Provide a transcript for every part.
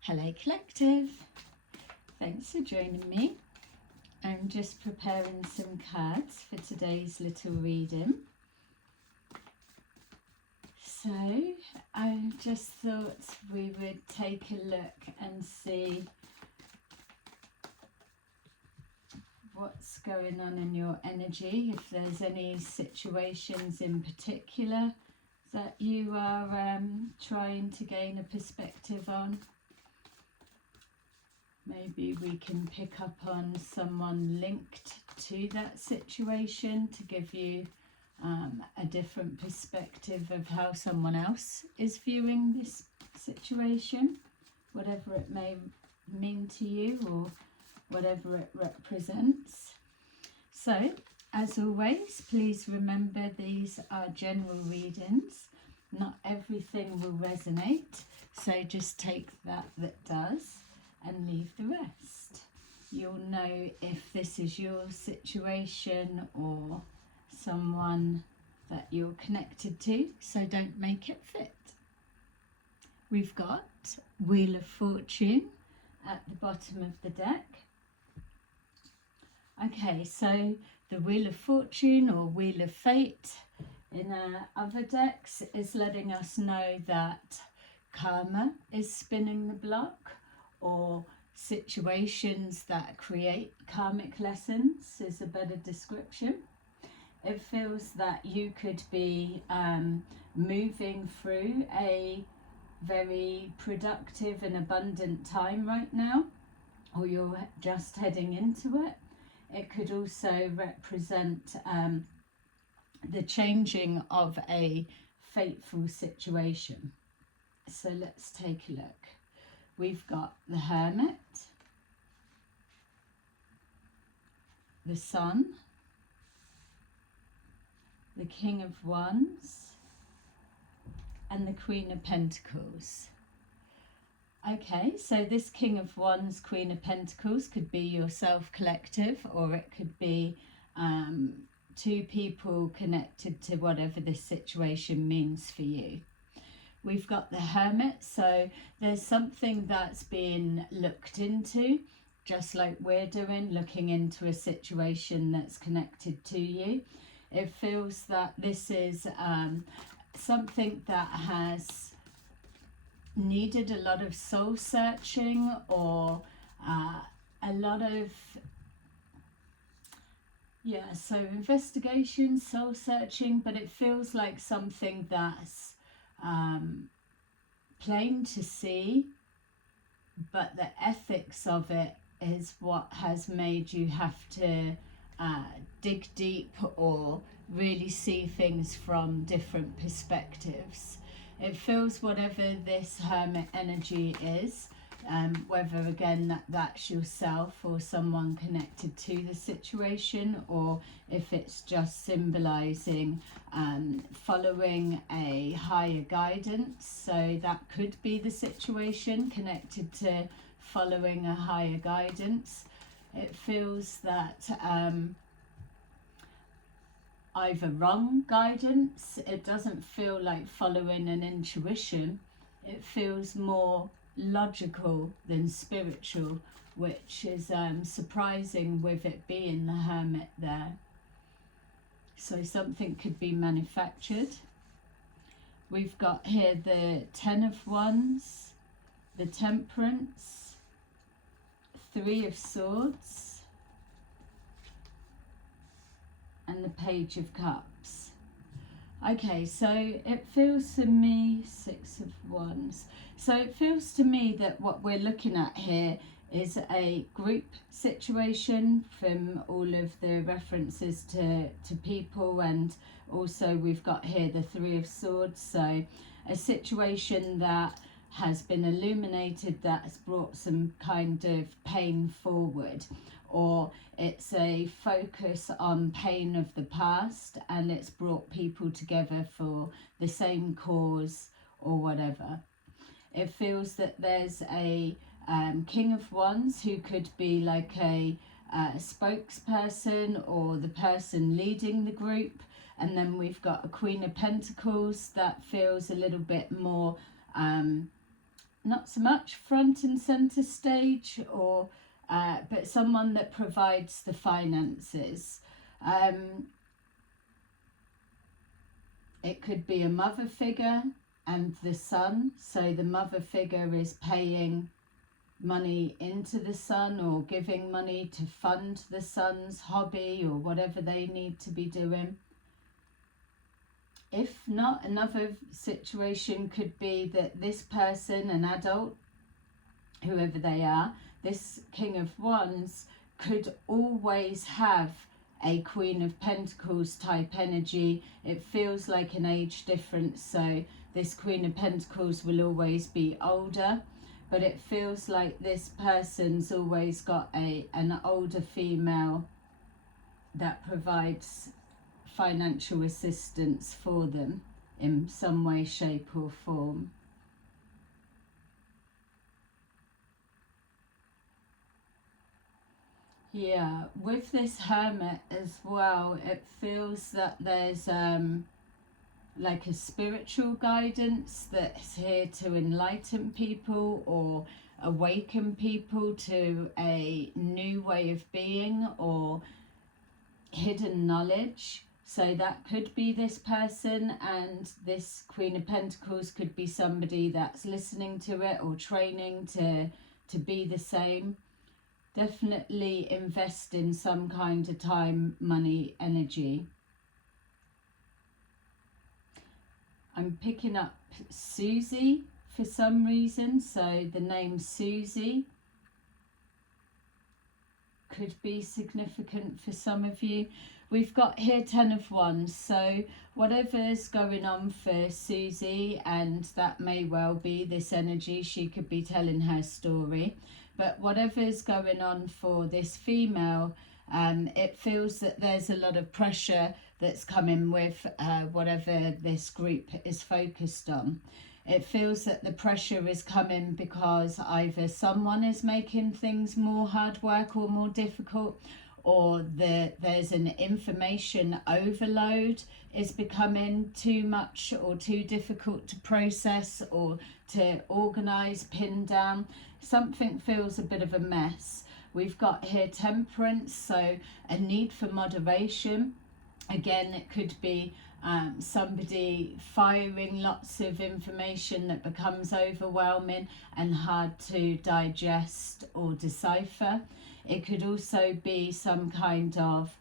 Hello Collective, thanks for joining me. I'm just preparing some cards for today's little reading. So I just thought we would take a look and see what's going on in your energy, if there's any situations in particular that you are trying to gain a perspective on. Maybe we can pick up on someone linked to that situation to give you a different perspective of how someone else is viewing this situation, whatever it may mean to you or whatever it represents. So, as always, please remember these are general readings. Not everything will resonate, so just take that does and leave the rest. You'll know if this is your situation or someone that you're connected to, so don't make it fit. We've got Wheel of Fortune at the bottom of the deck. Okay, so the Wheel of Fortune or Wheel of Fate in other decks is letting us know that karma is spinning the block, or situations that create karmic lessons is a better description. It feels that you could be moving through a very productive and abundant time right now, or you're just heading into it. It could also represent the changing of a fateful situation. So let's take a look. We've got the Hermit, the Sun, the King of Wands, and the Queen of Pentacles. Okay, so this King of Wands, Queen of Pentacles could be yourself collective, or it could be two people connected to whatever this situation means for you. We've got the Hermit, so there's something that's being looked into, just like we're doing, looking into a situation that's connected to you. It feels that this is something that has needed a lot of soul searching, or a lot of, so investigation, soul searching, but it feels like something that's plain to see, but the ethics of it is what has made you have to dig deep or really see things from different perspectives. It feels whatever this Hermit energy is, whether again that's yourself or someone connected to the situation, or if it's just symbolizing following a higher guidance. So that could be the situation connected to following a higher guidance. It feels that either wrong guidance, it doesn't feel like following an intuition, it feels more logical than spiritual, which is surprising with it being the Hermit there. So something could be manufactured. We've got here the Ten of Wands, the Temperance, Three of Swords, and the Page of Cups. Okay, so it feels to me, Six of Wands. So it feels to me that what we're looking at here is a group situation from all of the references to people, and also we've got here the Three of Swords. So a situation that has been illuminated, that has brought some kind of pain forward, or it's a focus on pain of the past and it's brought people together for the same cause or whatever. It feels that there's a King of Wands who could be like a spokesperson or the person leading the group, and then we've got a Queen of Pentacles that feels a little bit more not so much front and center stage, or but someone that provides the finances. It could be a mother figure and the son, so the mother figure is paying money into the son or giving money to fund the son's hobby or whatever they need to be doing. If not, another situation could be that this person, an adult, whoever they are, this King of Wands, could always have a Queen of Pentacles type energy. It feels like an age difference, so this Queen of Pentacles will always be older, but it feels like this person's always got an older female that provides financial assistance for them in some way, shape or form. Yeah, with this Hermit as well, it feels that there's like a spiritual guidance that's here to enlighten people or awaken people to a new way of being or hidden knowledge. So that could be this person, and this Queen of Pentacles could be somebody that's listening to it or training to be the same. Definitely invest in some kind of time, money, energy. I'm picking up Suzie for some reason, so the name Suzie could be significant for some of you. We've got here 10 of Wands, so whatever's going on for Suzie, and that may well be this energy, she could be telling her story, but whatever's going on for this female, it feels that there's a lot of pressure that's coming with whatever this group is focused on. It feels that the pressure is coming because either someone is making things more hard work or more difficult, or there's an information overload is becoming too much or too difficult to process or to organise, pin down. Something feels a bit of a mess. We've got here Temperance, so a need for moderation. Again, it could be somebody firing lots of information that becomes overwhelming and hard to digest or decipher. It could also be some kind of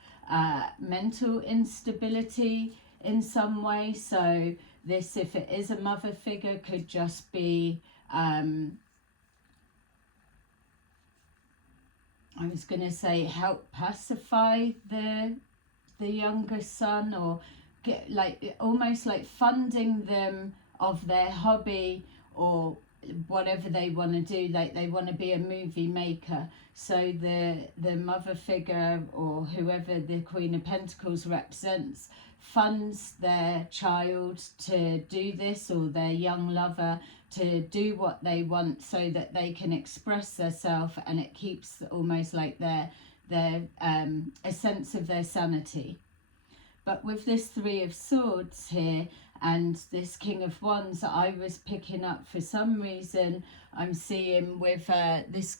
mental instability in some way. So this, if it is a mother figure, could just be, I was going to say, help pacify the younger son, or get almost like funding them of their hobby or whatever they want to do. Like they want to be a movie maker, so the mother figure or whoever the Queen of Pentacles represents funds their child to do this, or their young lover to do what they want, so that they can express themselves, and it keeps almost like their a sense of their sanity. But with this Three of Swords here and this King of Wands, I was picking up, for some reason, I'm seeing with this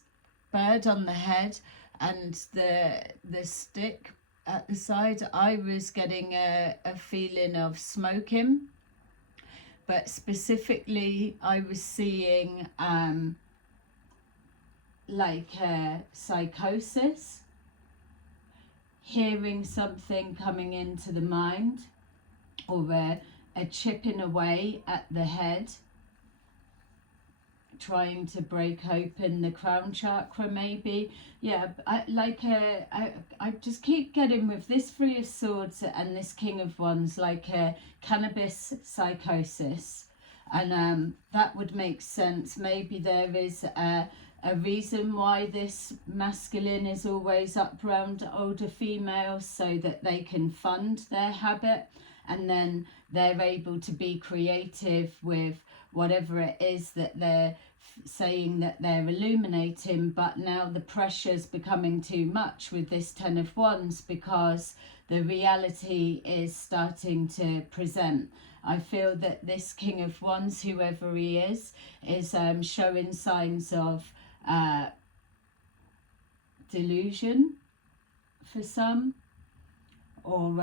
bird on the head and the stick at the side, I was getting a feeling of smoking. But specifically, I was seeing like a psychosis, hearing something coming into the mind, or a chipping away at the head, trying to break open the crown chakra maybe. Yeah, I just keep getting with this Three of Swords and this King of Wands like a cannabis psychosis, and that would make sense. Maybe there is a reason why this masculine is always up around older females, so that they can fund their habit, and then they're able to be creative with whatever it is that they're saying that they're illuminating. But now the pressure's becoming too much with this Ten of Wands, because the reality is starting to present. I feel that this King of Wands, whoever he is showing signs of delusion for some, or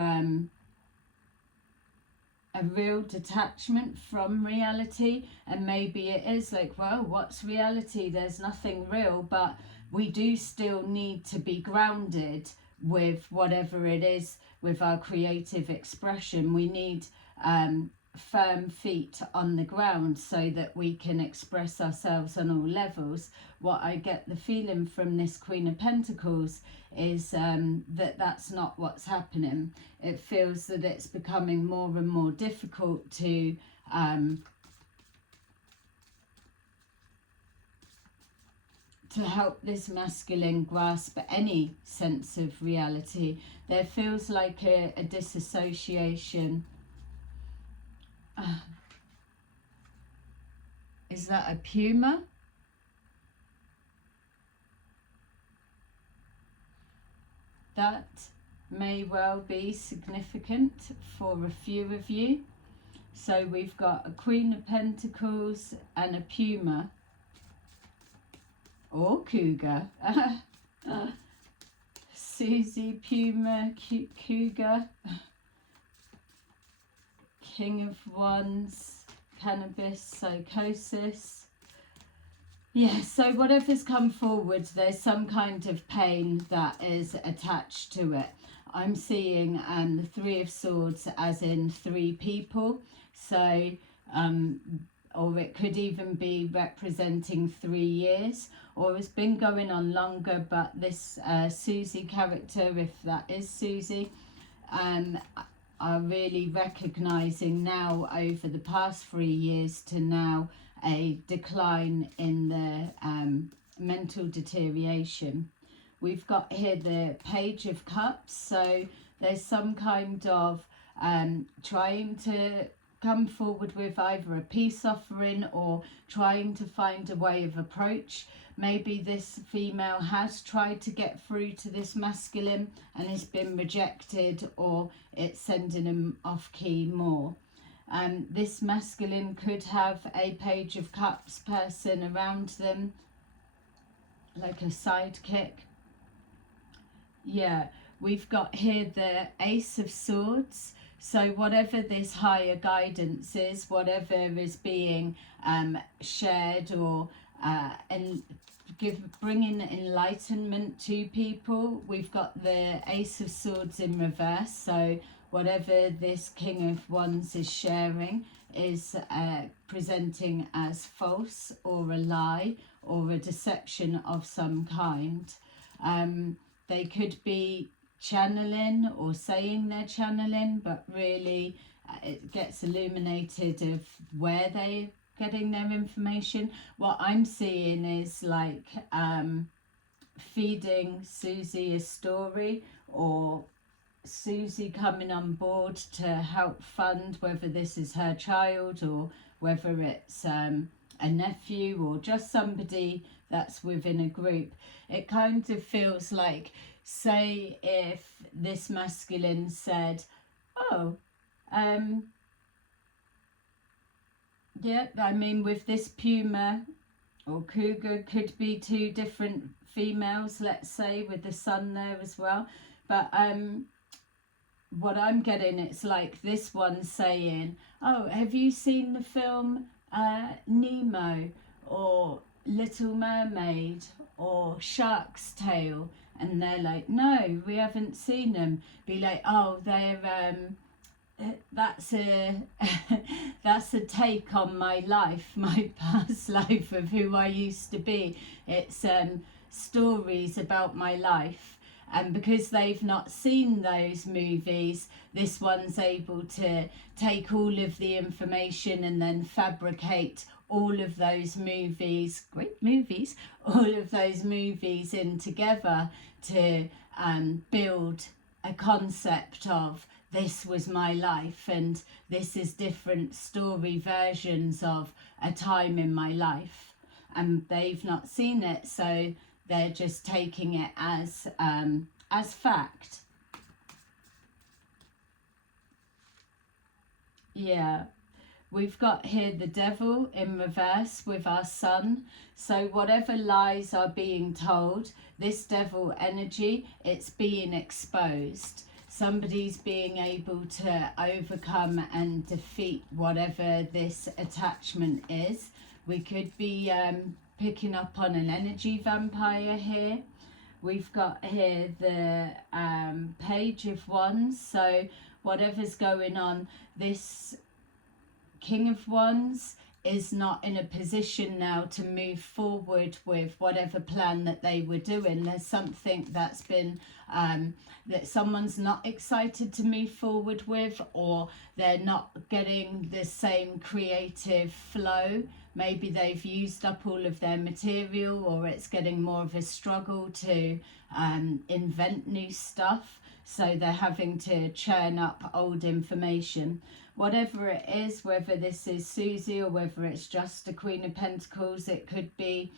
a real detachment from reality. And maybe it is like, well, what's reality? There's nothing real, but we do still need to be grounded with whatever it is, with our creative expression. We need firm feet on the ground so that we can express ourselves on all levels. What I get the feeling from this Queen of Pentacles is that that's not what's happening. It feels that it's becoming more and more difficult to help this masculine grasp any sense of reality. There feels like a disassociation. Is that a puma? That may well be significant for a few of you. So we've got a Queen of Pentacles and a puma. Or cougar. Suzie, puma, cougar. King of Wands, cannabis, psychosis. Yeah, so whatever's come forward, there's some kind of pain that is attached to it. I'm seeing the Three of Swords as in three people. So, or it could even be representing 3 years, or it's been going on longer, but this Suzie character, if that is Suzie, are really recognizing now over the past 3 years to now a decline in the mental deterioration. We've got here the Page of Cups, so there's some kind of trying to come forward with either a peace offering or trying to find a way of approach. Maybe this female has tried to get through to this masculine and it's been rejected, or it's sending him off key more. This masculine could have a Page of Cups person around them, like a sidekick. Yeah, we've got here the Ace of Swords. So whatever this higher guidance is, whatever is being shared or bringing enlightenment to people, we've got the Ace of Swords in reverse. So whatever this King of Wands is sharing is presenting as false or a lie or a deception of some kind. They could be channeling or saying they're channeling, but really it gets illuminated of where they're getting their information. What I'm seeing is like feeding Suzie a story, or Suzie coming on board to help fund, whether this is her child or whether it's a nephew or just somebody that's within a group. It kind of feels like, say if this masculine said, oh, yeah, I mean, with this puma or cougar, could be two different females, let's say, with the sun there as well. But what I'm getting, it's like this one saying, oh, have you seen the film Nemo or Little Mermaid or Shark's Tale? And they're like, no, we haven't seen them. Be like, oh, they're that's a that's a take on my life, my past life of who I used to be. It's stories about my life. And because they've not seen those movies, this one's able to take all of the information and then fabricate all of those movies, great movies, all of those movies in together to build a concept of, this was my life and this is different story versions of a time in my life. And they've not seen it, so they're just taking it as fact. Yeah, We've got here the devil in reverse with our sun. So whatever lies are being told, this devil energy, it's being exposed. Somebody's being able to overcome and defeat whatever this attachment is. We could be picking up on an energy vampire here. We've got here the Page of Wands. So whatever's going on, this King of Wands is not in a position now to move forward with whatever plan that they were doing. There's something that's been that someone's not excited to move forward with, or they're not getting the same creative flow. Maybe they've used up all of their material, or it's getting more of a struggle to invent new stuff, so they're having to churn up old information. Whatever it is, whether this is Suzie or whether it's just the Queen of Pentacles, it could be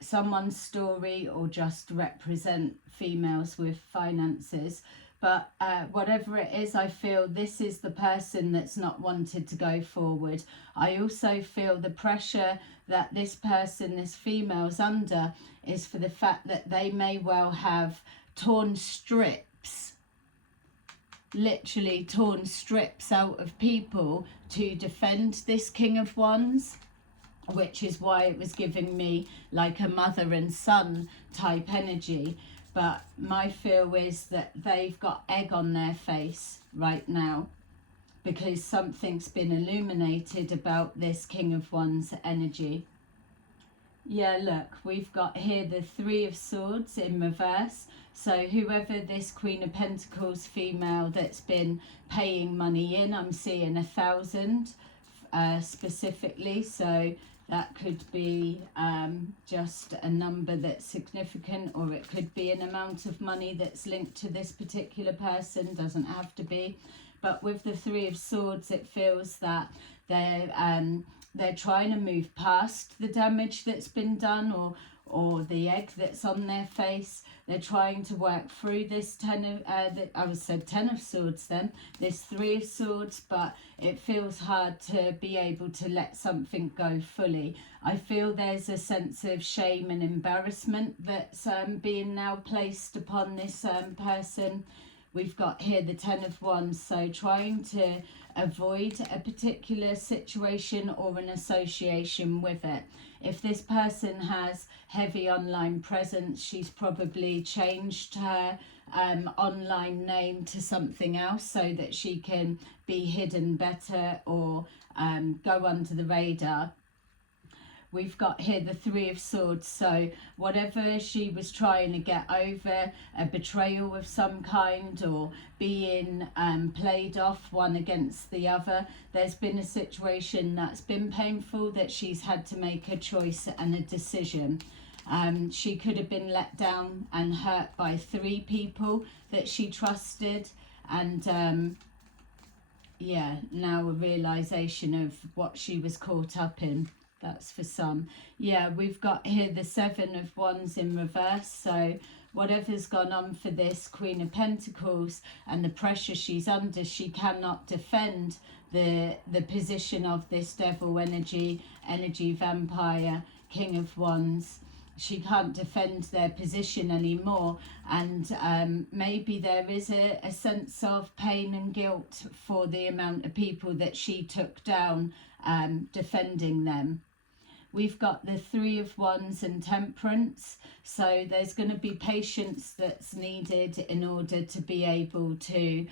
someone's story or just represent females with finances. But whatever it is, I feel this is the person that's not wanted to go forward. I also feel the pressure that this person, this female's under, is for the fact that they may well have torn strips, literally torn strips out of people to defend this King of Wands, which is why it was giving me like a mother and son type energy. But my feel is that they've got egg on their face right now, because something's been illuminated about this King of Wands energy. Yeah, look, we've got here the Three of Swords in reverse. So whoever this Queen of Pentacles female that's been paying money in, I'm seeing 1,000 specifically. So that could be just a number that's significant, or it could be an amount of money that's linked to this particular person, doesn't have to be. But with the Three of Swords, it feels that they're trying to move past the damage that's been done, or the egg that's on their face. They're trying to work through this Ten of Swords then, this Three of Swords, but it feels hard to be able to let something go fully. I feel there's a sense of shame and embarrassment that's being now placed upon this person. We've got here the Ten of Wands, so trying to avoid a particular situation or an association with it. If this person has heavy online presence, she's probably changed her online name to something else so that she can be hidden better or go under the radar. We've got here the Three of Swords, so whatever she was trying to get over, a betrayal of some kind, or being played off one against the other, there's been a situation that's been painful that she's had to make a choice and a decision. She could have been let down and hurt by 3 people that she trusted, and yeah, now a realization of what she was caught up in. That's for some. Yeah, we've got here the Seven of Wands in reverse. So whatever's gone on for this Queen of Pentacles and the pressure she's under, she cannot defend the position of this devil energy vampire, King of Wands. She can't defend their position anymore, and maybe there is a sense of pain and guilt for the amount of people that she took down defending them. We've got the Three of Wands and Temperance, so there's going to be patience that's needed in order to be able to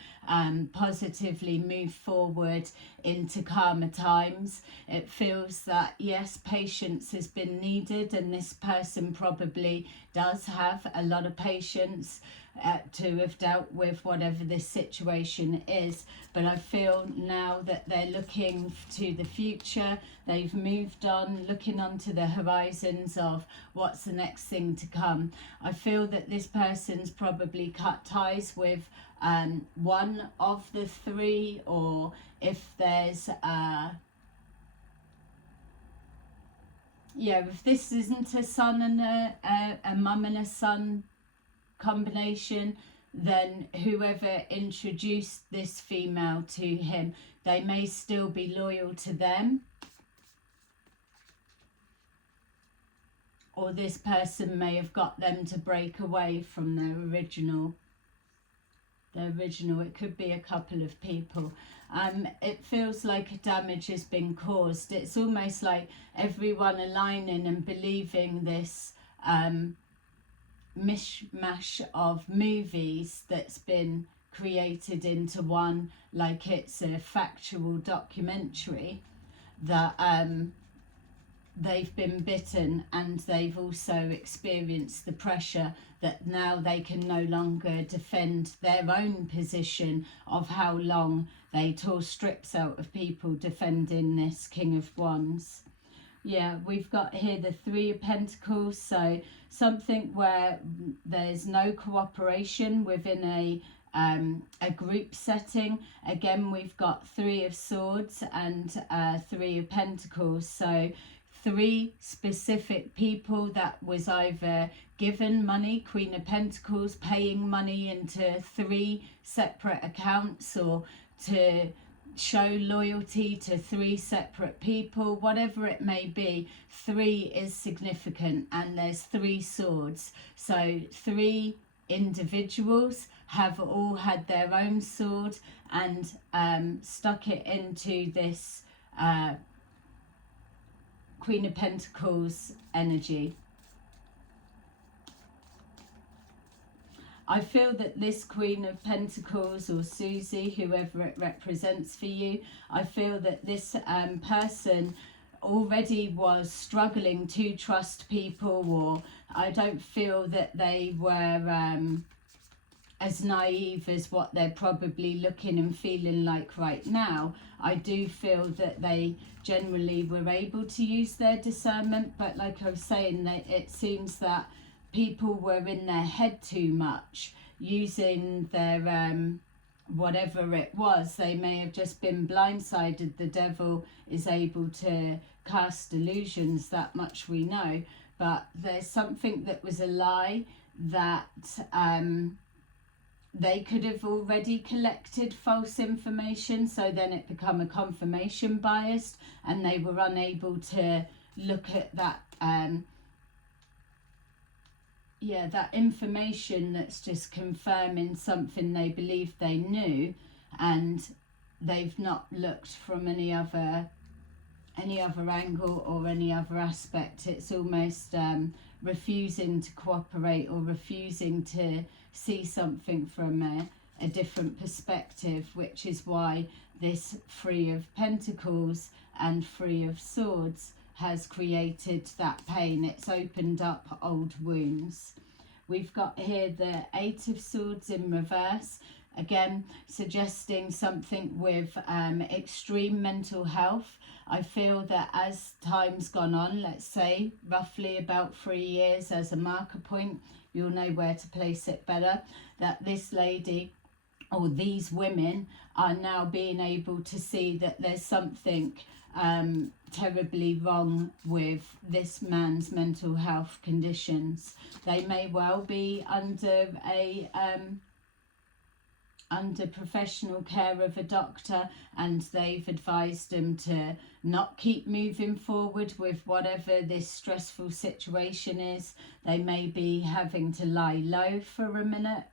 positively move forward into calmer times. It feels that, yes, patience has been needed, and this person probably does have a lot of patience to have dealt with whatever this situation is. But I feel now that they're looking to the future, they've moved on, looking onto the horizons of what's the next thing to come. I feel that this person's probably cut ties with one of the 3, or if there's yeah, if this isn't a son and a mum and a son combination, then whoever introduced this female to him, they may still be loyal to them. Or this person may have got them to break away from their original. It could be a couple of people. It feels like damage has been caused. It's almost like everyone aligning and believing this mishmash of movies that's been created into one, like it's a factual documentary, that they've been bitten, and they've also experienced the pressure that now they can no longer defend their own position of how long they tore strips out of people defending this King of Wands. Yeah, we've got here the Three of Pentacles, so something where there's no cooperation within a group setting. Again, we've got Three of Swords and Three of Pentacles, so three specific people that was either given money, Queen of Pentacles, paying money into three separate accounts, or to show loyalty to three separate people, whatever it may be. Three is significant, and there's three swords, so three individuals have all had their own sword and stuck it into this Queen of Pentacles energy. I feel that this Queen of Pentacles, or Suzie, whoever it represents for you, I feel that this person already was struggling to trust people, or I don't feel that they were as naive as what they're probably looking and feeling like right now. I do feel that they generally were able to use their discernment, but like I was saying, it seems that people were in their head too much, using their whatever it was. They may have just been blindsided. The devil is able to cast illusions, that much we know, but there's something that was a lie, that they could have already collected false information, so then it become a confirmation bias, and they were unable to look at that that information that's just confirming something they believed they knew, and they've not looked from any other angle or any other aspect. It's almost refusing to cooperate, or refusing to see something from a different perspective, which is why this Three of Pentacles and Three of Swords has created that pain. It's opened up old wounds. We've got here the Eight of Swords in reverse, again suggesting something with extreme mental health. I feel that as time's gone on, let's say roughly about 3 years as a marker point, you'll know where to place it better, that this lady or these women are now being able to see that there's something terribly wrong with this man's mental health conditions. They may well be under professional care of a doctor, and they've advised them to not keep moving forward with whatever this stressful situation is. They may be having to lie low for a minute.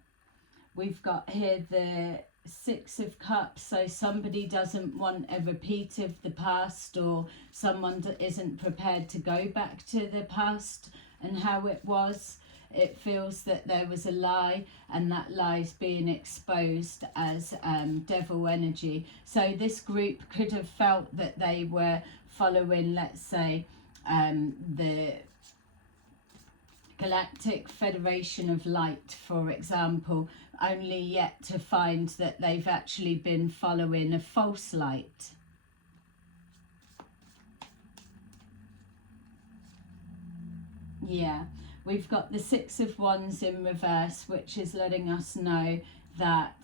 We've got here the Six of Cups, so somebody doesn't want a repeat of the past, or someone isn't prepared to go back to the past and how it was. It feels that there was a lie, and that lie's being exposed as devil energy. So this group could have felt that they were following, let's say, the Galactic Federation of Light, for example, only yet to find that they've actually been following a false light. Yeah. We've got the Six of Wands in reverse, which is letting us know that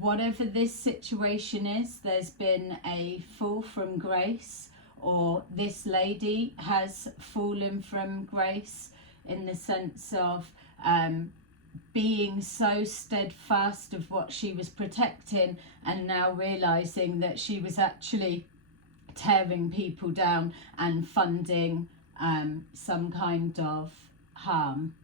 whatever this situation is, there's been a fall from grace, or this lady has fallen from grace, in the sense of being so steadfast of what she was protecting, and now realizing that she was actually tearing people down and funding some kind of harm.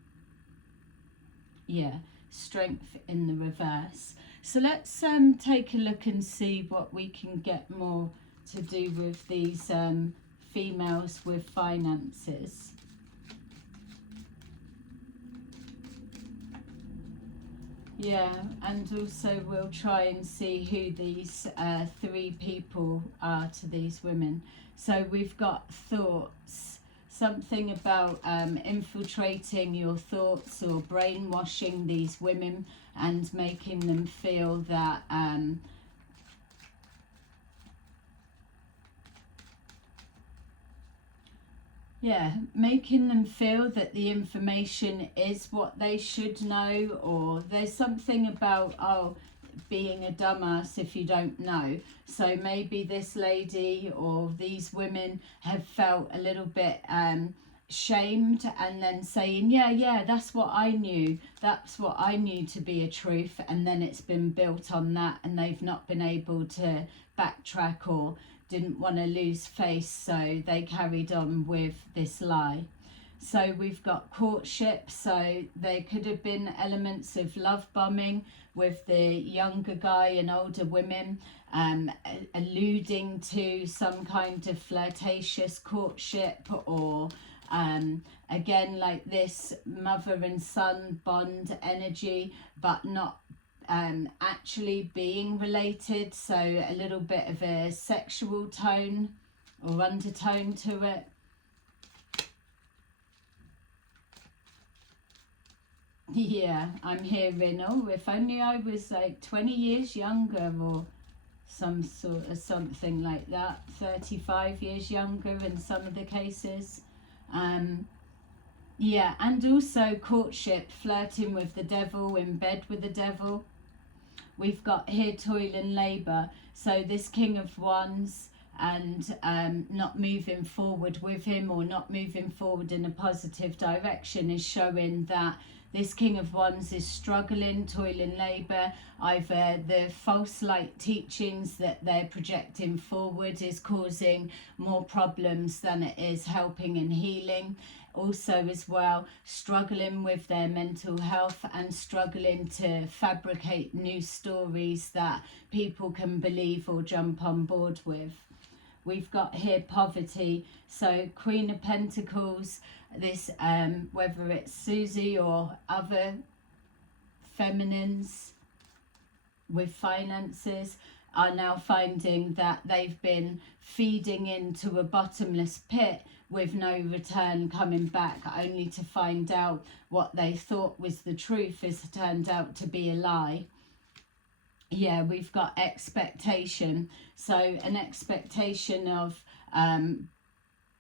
Yeah, strength in the reverse. So let's take a look and see what we can get more to do with these females with finances. Yeah, and also we'll try and see who these 3 people are to these women. So we've got thoughts, something about infiltrating your thoughts or brainwashing these women and making them feel that making them feel that the information is what they should know, or there's something about, oh, being a dumbass if you don't know. So maybe this lady or these women have felt a little bit shamed, and then saying, yeah, that's what I knew to be a truth, and then it's been built on that, and they've not been able to backtrack or didn't want to lose face, so they carried on with this lie. So we've got courtship, so there could have been elements of love bombing with the younger guy and older women, alluding to some kind of flirtatious courtship, or again, like this mother and son bond energy, but not actually being related, so a little bit of a sexual tone or undertone to it. Yeah, I'm hearing, oh, if only I was like 20 years younger, or some sort of something like that, 35 years younger in some of the cases. Yeah, and also courtship, flirting with the devil, in bed with the devil. We've got here toil and labour, so this King of Wands, and not moving forward with him, or not moving forward in a positive direction, is showing that this King of Wands is struggling, toil and labour. Either the false light teachings that they're projecting forward is causing more problems than it is helping and healing. Also as well, struggling with their mental health and struggling to fabricate new stories that people can believe or jump on board with. We've got here poverty, so Queen of Pentacles, this whether it's Suzie or other feminines with finances, are now finding that they've been feeding into a bottomless pit with no return coming back, only to find out what they thought was the truth has turned out to be a lie. Yeah, we've got expectation, so an expectation of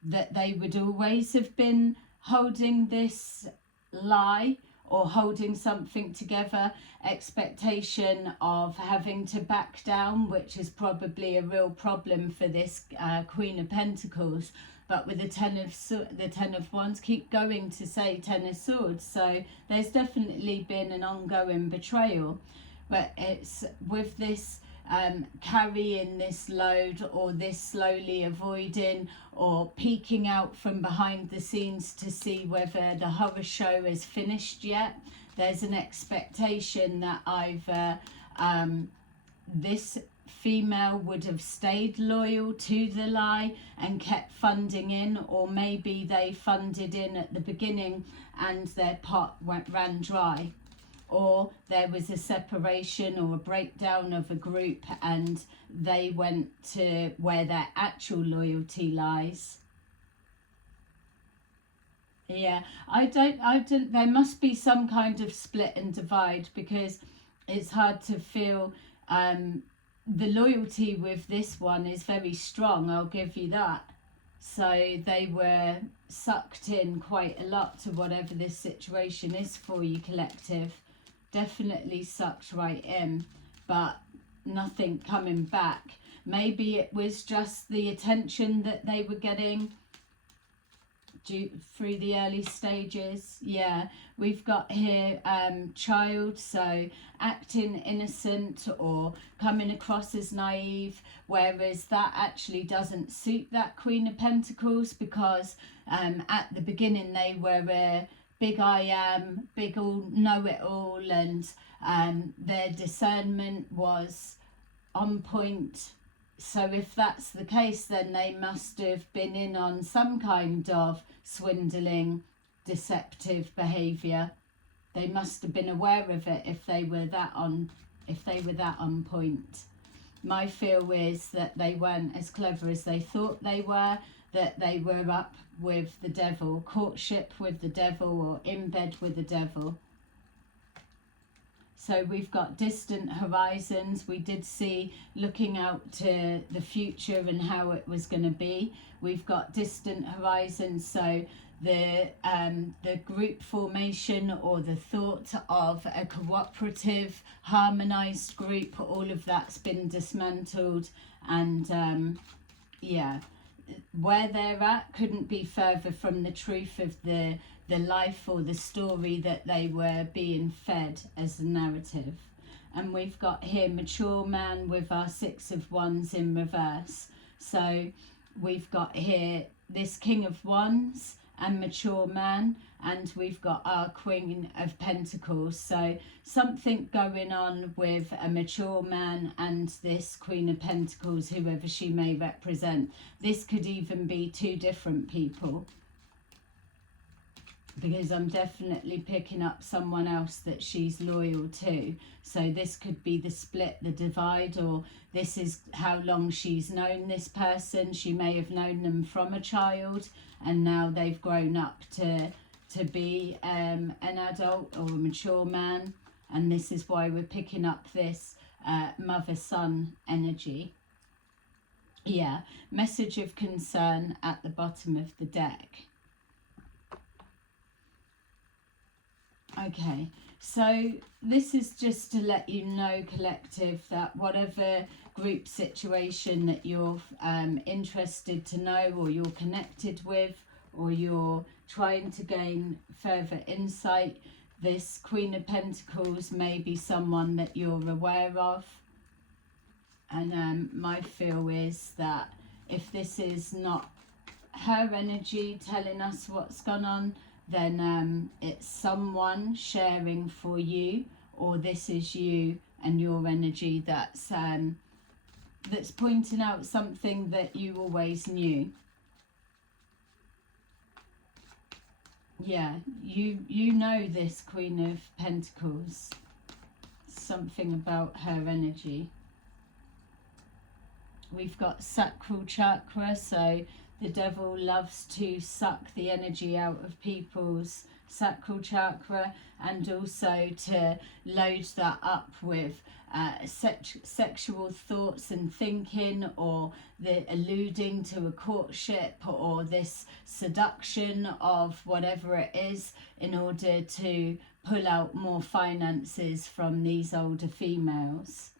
that they would always have been holding this lie or holding something together, expectation of having to back down, which is probably a real problem for this Queen of Pentacles. But with the Ten of Wands, keep going to say Ten of Swords, so there's definitely been an ongoing betrayal. But it's with this carrying this load, or this slowly avoiding or peeking out from behind the scenes to see whether the horror show is finished yet. There's an expectation that either this female would have stayed loyal to the lie and kept funding in, or maybe they funded in at the beginning and their pot ran dry. Or there was a separation or a breakdown of a group and they went to where their actual loyalty lies. Yeah, I don't, there must be some kind of split and divide, because it's hard to feel, the loyalty with this one is very strong, I'll give you that. So they were sucked in quite a lot to whatever this situation is for you, collective. Definitely sucked right in, but nothing coming back. Maybe it was just the attention that they were getting, through the early stages. Yeah, we've got here child, so acting innocent or coming across as naive, whereas that actually doesn't suit that Queen of Pentacles, because at the beginning they were a big I am, big all know-it-all, and their discernment was on point. So if that's the case, then they must have been in on some kind of swindling, deceptive behaviour. They must have been aware of it if they were that on point. My feel is that they weren't as clever as they thought they were, that they were up with the devil, courtship with the devil, or in bed with the devil. So we've got distant horizons. We did see looking out to the future and how it was going to be. We've got distant horizons, so the group formation, or the thought of a cooperative, harmonized group, all of that's been dismantled. And yeah, where they're at couldn't be further from the truth of the life or the story that they were being fed as the narrative. And we've got here mature man with our 6 of Wands in reverse. So we've got here this King of Wands and mature man, and we've got our Queen of Pentacles. So something going on with a mature man and this Queen of Pentacles, whoever she may represent. This could even be 2 different people, because I'm definitely picking up someone else that she's loyal to. So this could be the split, the divide, or this is how long she's known this person. She may have known them from a child, and now they've grown up to be an adult or a mature man. And this is why we're picking up this mother-son energy. Yeah, message of concern at the bottom of the deck. Okay, so this is just to let you know, collective, that whatever group situation that you're interested to know, or you're connected with, or you're trying to gain further insight, this Queen of Pentacles may be someone that you're aware of. And my feel is that if this is not her energy telling us what's gone on, then it's someone sharing for you, or this is you and your energy that's pointing out something that you always knew. Yeah, you know this Queen of Pentacles. Something about her energy. We've got sacral chakra, so the devil loves to suck the energy out of people's sacral chakra, and also to load that up with sexual thoughts and thinking, or the alluding to a courtship, or this seduction of whatever it is, in order to pull out more finances from these older females.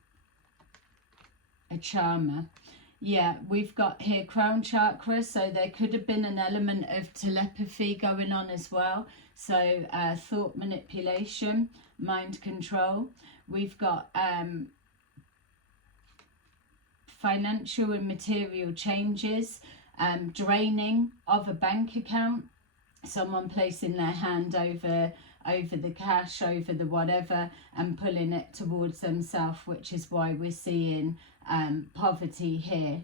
A charmer. Yeah, we've got here crown chakra, so there could have been an element of telepathy going on as well. So thought manipulation, mind control. We've got financial and material changes, draining of a bank account, someone placing their hand over the cash, over the whatever, and pulling it towards themselves, which is why we're seeing poverty here.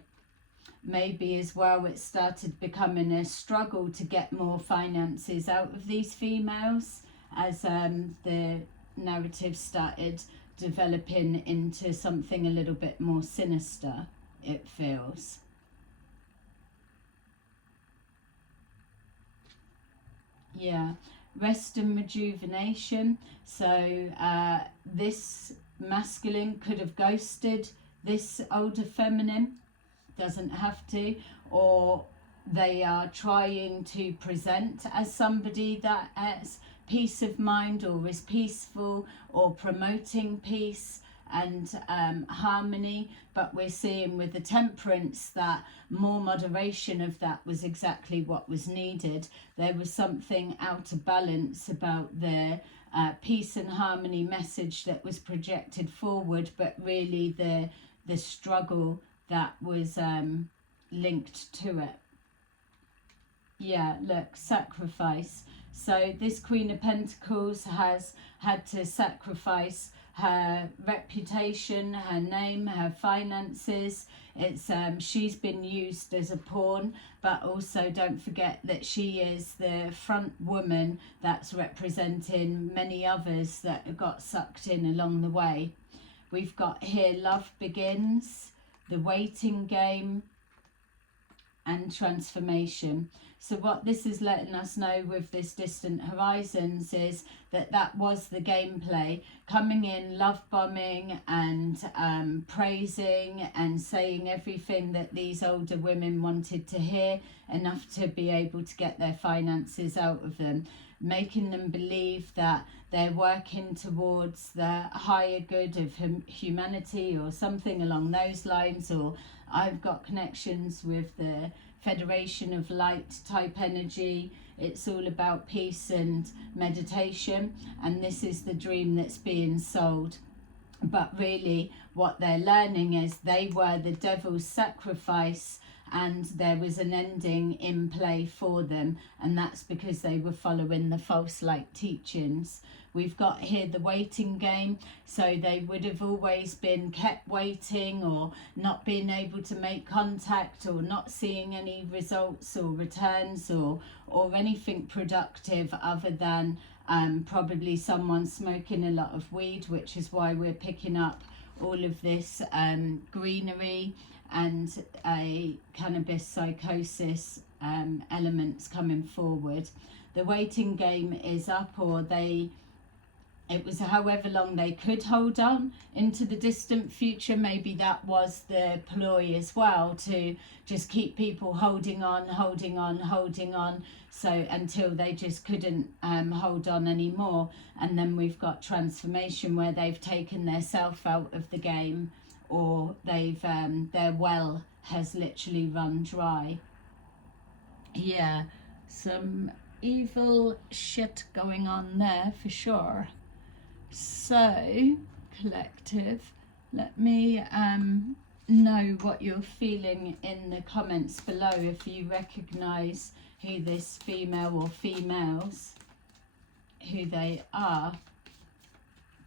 Maybe as well it started becoming a struggle to get more finances out of these females, as the narrative started developing into something a little bit more sinister, it feels. Yeah, rest and rejuvenation. So this masculine could have ghosted this older feminine, doesn't have to, or they are trying to present as somebody that has peace of mind, or is peaceful, or promoting peace, and harmony, but we're seeing with the temperance that more moderation of that was exactly what was needed. There was something out of balance about the peace and harmony message that was projected forward, but really the struggle that was linked to it. Yeah, look, sacrifice. So this Queen of Pentacles has had to sacrifice her reputation, her name, her finances. It's she's been used as a pawn, but also don't forget that she is the front woman that's representing many others that got sucked in along the way. We've got here love begins, the waiting game, and transformation. So what this is letting us know with this distant horizons is that that was the gameplay, coming in, love bombing and praising and saying everything that these older women wanted to hear, enough to be able to get their finances out of them, making them believe that they're working towards the higher good of humanity or something along those lines. Or I've got connections with the Federation of Light type energy. It's all about peace and meditation, and this is the dream that's being sold. But really what they're learning is they were the devil's sacrifice, and there was an ending in play for them, and that's because they were following the false light teachings. We've got here the waiting game, so they would have always been kept waiting, or not being able to make contact, or not seeing any results or returns or anything productive other than probably someone smoking a lot of weed, which is why we're picking up all of this greenery and a cannabis psychosis elements coming forward. The waiting game is up, or it was however long they could hold on into the distant future. Maybe that was the ploy as well, to just keep people holding on, so until they just couldn't hold on anymore. And then we've got transformation, where they've taken their self out of the game, or they've their well has literally run dry. Yeah, some evil shit going on there for sure. So collective, let me know what you're feeling in the comments below, if you recognize who this female or females, who they are.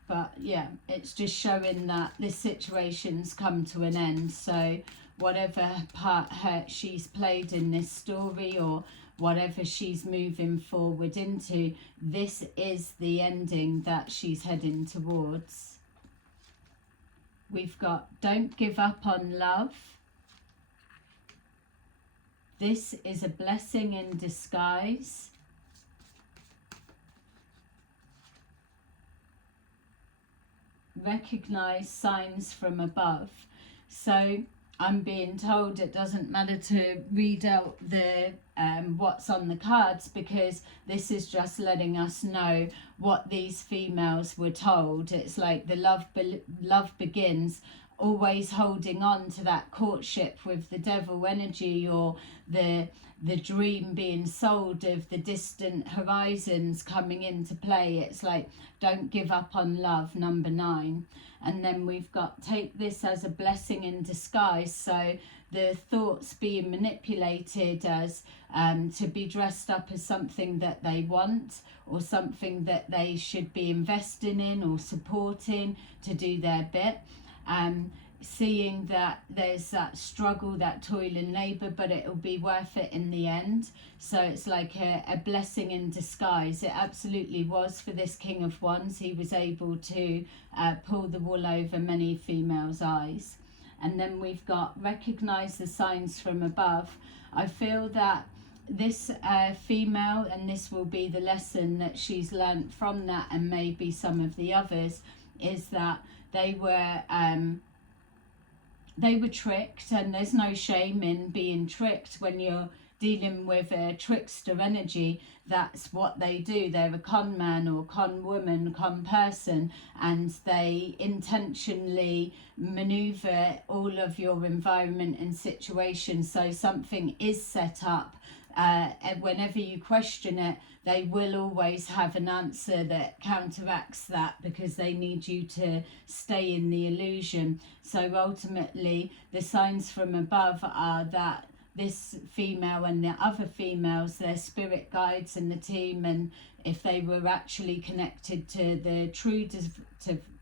But yeah, it's just showing that this situation's come to an end. So whatever part she's played in this story, or whatever she's moving forward into, this is the ending that she's heading towards. We've got don't give up on love. This is a blessing in disguise. Recognize signs from above. So I'm being told it doesn't matter to read out the what's on the cards, because this is just letting us know what these females were told. It's like the love begins, always holding on to that courtship with the devil energy, or the dream being sold of the distant horizons coming into play. It's like don't give up on love, number 9. And then we've got take this as a blessing in disguise. So the thoughts being manipulated as to be dressed up as something that they want, or something that they should be investing in or supporting to do their bit. Seeing that there's that struggle, that toil and labour, but it'll be worth it in the end. So it's like a blessing in disguise. It absolutely was for this King of Wands. He was able to pull the wool over many females' eyes. And then we've got recognise the signs from above. I feel that this female, and this will be the lesson that she's learnt from that, and maybe some of the others, is that they were tricked, and there's no shame in being tricked when you're dealing with a trickster energy, that's what they do. They're a con man or con woman, con person, and they intentionally maneuver all of your environment and situation. So something is set up. And whenever you question it, they will always have an answer that counteracts that, because they need you to stay in the illusion. So ultimately, the signs from above are that this female and the other females, their spirit guides and the team, and if they were actually connected to the true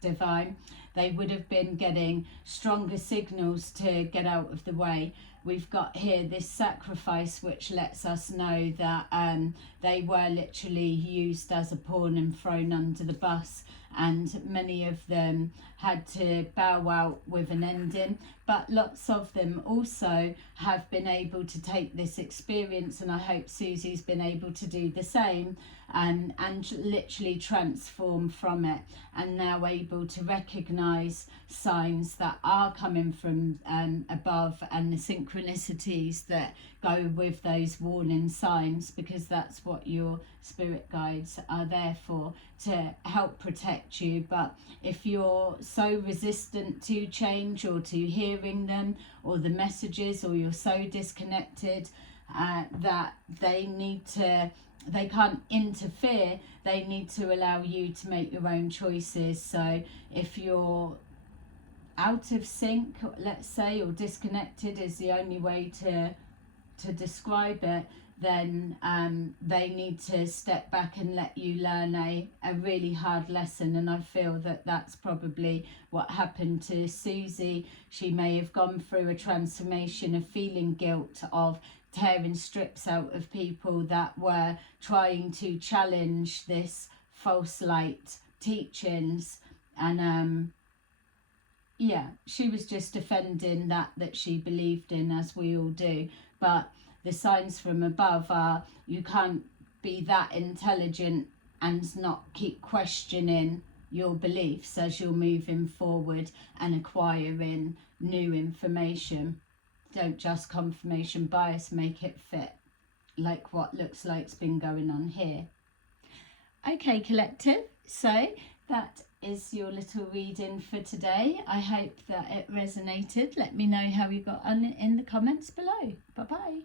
divine, they would have been getting stronger signals to get out of the way. We've got here this sacrifice, which lets us know that they were literally used as a pawn and thrown under the bus, and many of them had to bow out with an ending. But lots of them also have been able to take this experience, and I hope Suzie's been able to do the same, and literally transform from it, and now able to recognize signs that are coming from above, and the synchronicities that go with those warning signs, because that's what your spirit guides are there for, to help protect you. But if you're so resistant to change or to hearing them or the messages, or you're so disconnected that they can't interfere, they need to allow you to make your own choices. So if you're out of sync, let's say, or disconnected is the only way to describe it, then they need to step back and let you learn a really hard lesson. And I feel that that's probably what happened to Suzie. She may have gone through a transformation of feeling guilt, of tearing strips out of people that were trying to challenge this false light teachings, and yeah, she was just defending that she believed in, as we all do. But the signs from above are, you can't be that intelligent and not keep questioning your beliefs as you're moving forward and acquiring new information. Don't just confirmation bias, make it fit, like what looks like's been going on here. Okay, collective, so that is your little reading for today. I hope that it resonated. Let me know how you got on in the comments below. Bye bye.